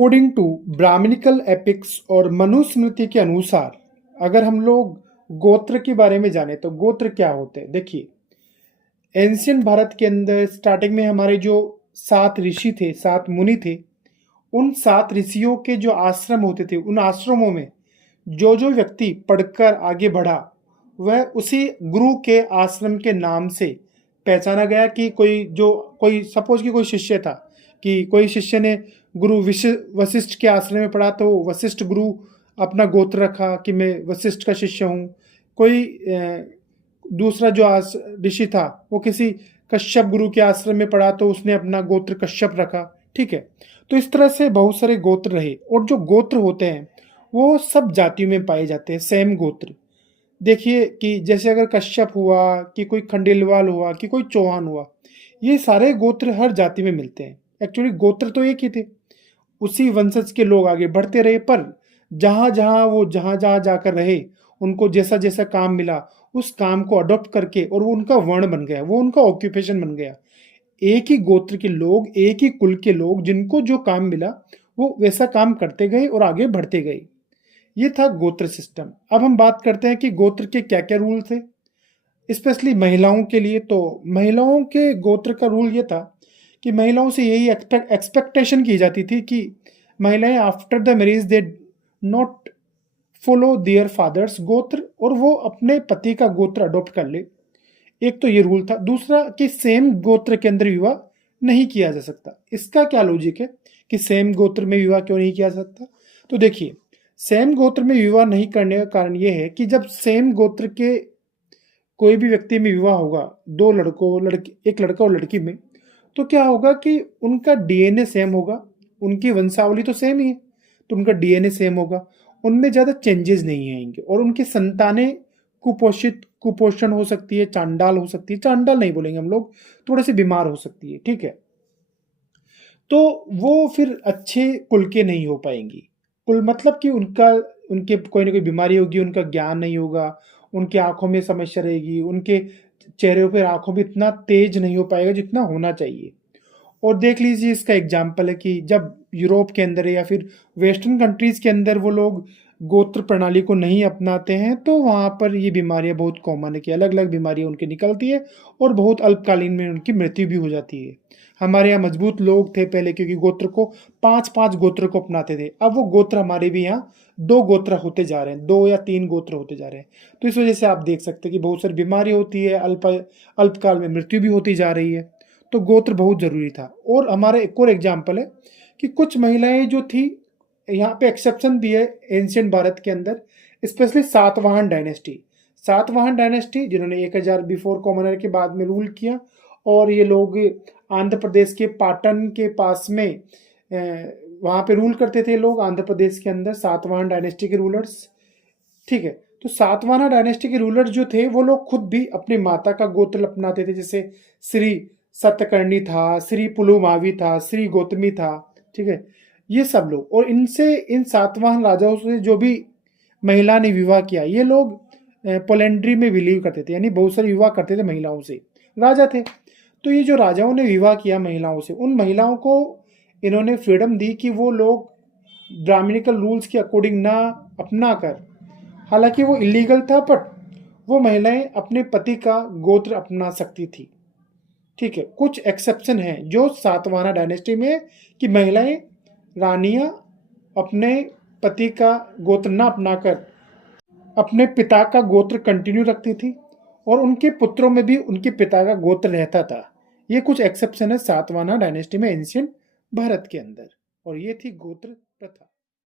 According to Brahminical epics और मनुस्मृति के अनुसार अगर हम लोग गोत्र के बारे में जाने तो गोत्र क्या होते हैं। देखिए, एंशियंट भारत के अंदर स्टार्टिंग में हमारे जो 7 ऋषि थे, 7 मुनि थे, उन 7 ऋषियों के जो आश्रम होते थे, उन आश्रमों में जो जो व्यक्ति पढ़कर आगे बढ़ा वह उसी गुरु के आश्रम के नाम से पहचाना गया। कि कोई सपोज कि कोई शिष्य था, कि कोई शिष्य ने गुरु वशिष्ठ के आश्रम में पढ़ा तो वशिष्ठ गुरु अपना गोत्र रखा कि मैं वशिष्ठ का शिष्य हूँ। कोई दूसरा जो ऋषि था वो किसी कश्यप गुरु के आश्रम में पढ़ा तो उसने अपना गोत्र कश्यप रखा। ठीक है, तो इस तरह से बहुत सारे गोत्र रहे। और जो गोत्र होते हैं वो सब जातियों में पाए जाते हैं, सेम गोत्र। देखिए कि जैसे अगर कश्यप हुआ, कि कोई खंडेलवाल हुआ, कि कोई चौहान हुआ, ये सारे गोत्र हर जाति में मिलते हैं। एक्चुअली गोत्र तो एक ही थे, उसी वंशज के लोग आगे बढ़ते रहे, पर जहाँ जहाँ जाकर रहे, उनको जैसा जैसा काम मिला उस काम को अडॉप्ट करके और वो उनका वर्ण बन गया, वो उनका ऑक्यूपेशन बन गया। एक ही गोत्र के लोग, एक ही कुल के लोग, जिनको जो काम मिला वो वैसा काम करते गए और आगे बढ़ते गए। ये था गोत्र सिस्टम। अब हम बात करते हैं कि गोत्र के क्या क्या रूल थे, स्पेशली महिलाओं के लिए। तो महिलाओं के गोत्र का रूल ये था कि महिलाओं से यही एक्सपेक्टेशन की जाती थी कि महिलाएं after the marriage they not follow their father's gotra, और वो अपने पति का गोत्र अडॉप्ट कर ले। एक तो ये रूल था। दूसरा कि सेम गोत्र के अंदर विवाह नहीं किया जा सकता। इसका क्या लॉजिक है कि सेम गोत्र में विवाह क्यों नहीं किया जा सकता? तो देखिए, सेम गोत्र में विवाह नहीं करने का कारण यह है कि जब सेम गोत्र के कोई भी व्यक्ति में विवाह होगा, दो लड़कों लड़की, एक लड़का और लड़की में, तो क्या होगा कि उनका डीएनए सेम होगा, उनकी वंशावली तो सेम ही है, तो उनका डीएनए सेम होगा, उनमें ज़्यादा चेंजेस नहीं आएंगे और उनकी संतानें कुपोषण हो सकती है, चांडाल हो सकती है, चांडाल नहीं बोलेंगे हम लोग, थोड़े से बीमार हो सकती है। ठीक है, तो वो फिर अच्छे कुल के नहीं हो पाएंगी। कुल मतलब कि उनके कोई ना कोई बीमारी होगी, उनका ज्ञान नहीं होगा, उनकी आंखों में समस्या रहेगी, उनके चेहरे पर आंखों में इतना तेज नहीं हो पाएगा जितना होना चाहिए। और देख लीजिए, इसका एग्जाम्पल है कि जब यूरोप के अंदर या फिर वेस्टर्न कंट्रीज के अंदर वो लोग गोत्र प्रणाली को नहीं अपनाते हैं तो वहाँ पर ये बीमारियाँ बहुत कॉमन है कि अलग अलग बीमारियाँ उनकी निकलती है और बहुत अल्पकालीन में उनकी मृत्यु भी हो जाती है। हमारे यहाँ मजबूत लोग थे पहले, क्योंकि गोत्र को 5-5 गोत्र को अपनाते थे। अब वो गोत्र हमारे भी यहाँ 2 गोत्र होते जा रहे हैं, 2 या 3 गोत्र होते जा रहे हैं। तो इस वजह से आप देख सकते हैं कि बहुत सारी बीमारी होती है, अल्पकाल में मृत्यु भी होती जा रही है। तो गोत्र बहुत ज़रूरी था। और हमारा एक और एग्जाम्पल है कि कुछ महिलाएं जो थी, यहाँ पे एक्सेप्शन भी है एंशियंट भारत के अंदर, स्पेशली सातवाहन डायनेस्टी जिन्होंने 1000 बिफोर कॉमन एरा के बाद में रूल किया। और ये लोग आंध्र प्रदेश के पाटन के पास में वहाँ पे रूल करते थे लोग, आंध्र प्रदेश के अंदर सातवाहन डायनेस्टी के रूलर्स। ठीक है, तो सातवाहन डायनेस्टी के रूलर्स जो थे वो लोग खुद भी अपनी माता का गोत्र अपनाते थे, जैसे श्री सतकर्णी था, श्री पुलुमावी था, श्री गौतमी था। ठीक है, ये सब लोग, और इन सातवाहन राजाओं से जो भी महिला ने विवाह किया, ये लोग पोलेंड्री में बिलीव करते थे, यानी बहुत सारे विवाह करते थे महिलाओं से, राजा थे। तो ये जो राजाओं ने विवाह किया महिलाओं से, उन महिलाओं को इन्होंने फ्रीडम दी कि वो लोग ब्राह्मणिकल रूल्स के अकॉर्डिंग ना अपना कर, हालांकि वो इलीगल था, बट वो महिलाएं अपने पति का गोत्र अपना सकती थी। ठीक है, कुछ एक्सेप्शन है जो सातवाहन डायनेस्टी में कि महिलाएं, रानियां अपने पति का गोत्र ना अपनाकर अपने पिता का गोत्र कंटिन्यू रखती थी और उनके पुत्रों में भी उनके पिता का गोत्र रहता था। ये कुछ एक्सेप्शन है सातवाहन डायनेस्टी में एंशियंट भारत के अंदर, और ये थी गोत्र प्रथा।